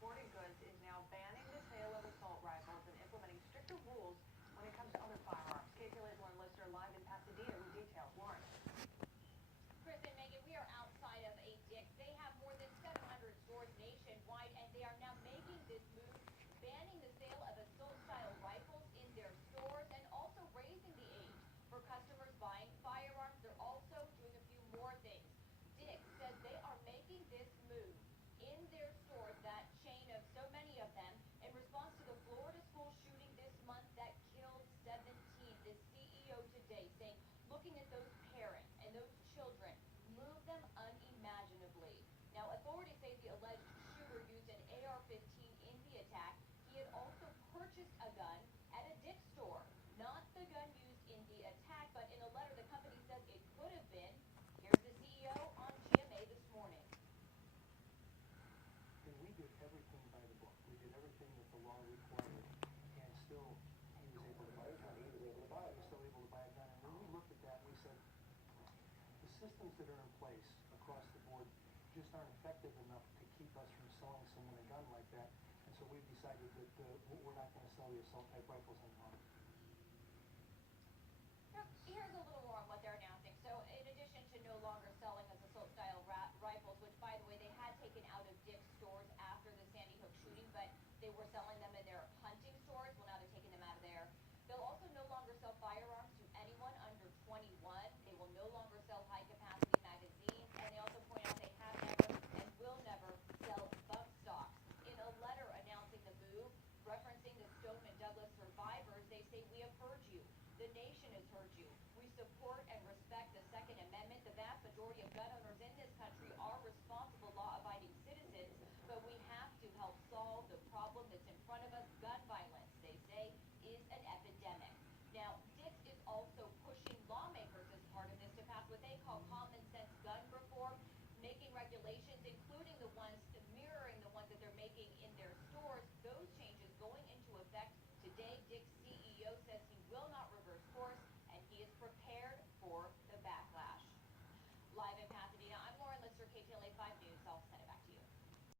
Sporting Goods is now banning the sale of assault rifles and implementing stricter rules when it comes to other firearms. KTLA's Lauren Lister live in Pasadena with details. Lauren. Chris and Megan, we are outside of a Dick's. They have more than 700 stores nationwide, and they are now making this move, banning the sale of assault-style rifles in their stores and also raising the age for customers buying firearms. They're also doing a few more things. Dick's says they are making this move in their stores, that chain of so many of them, in response to the Florida school shooting this month that killed 17. The CEO today saying, looking at those parents and those children, move them unimaginably. Now, authorities say the alleged shooter used an AR-15 in the attack. He had also purchased a gun at a Dick's store. Not the gun used in the attack, but in a letter the company says it could have been. Here's the CEO on GMA this morning. And we did everything by the book. We did everything that the law required, and still he was able to buy a gun. He was still able to buy a gun. And when we looked at that, we said, the systems that are in place across the board just aren't effective enough to keep us from selling someone a gun like that. And so we've decided that we're not going to sell the assault type rifles anymore. Now, here's a little more on what they're announcing. So, in addition to no longer selling as assault-style rifles, which, by the way, they had taken out of Dick's stores after the Sandy Hook shooting, but they were selling them in their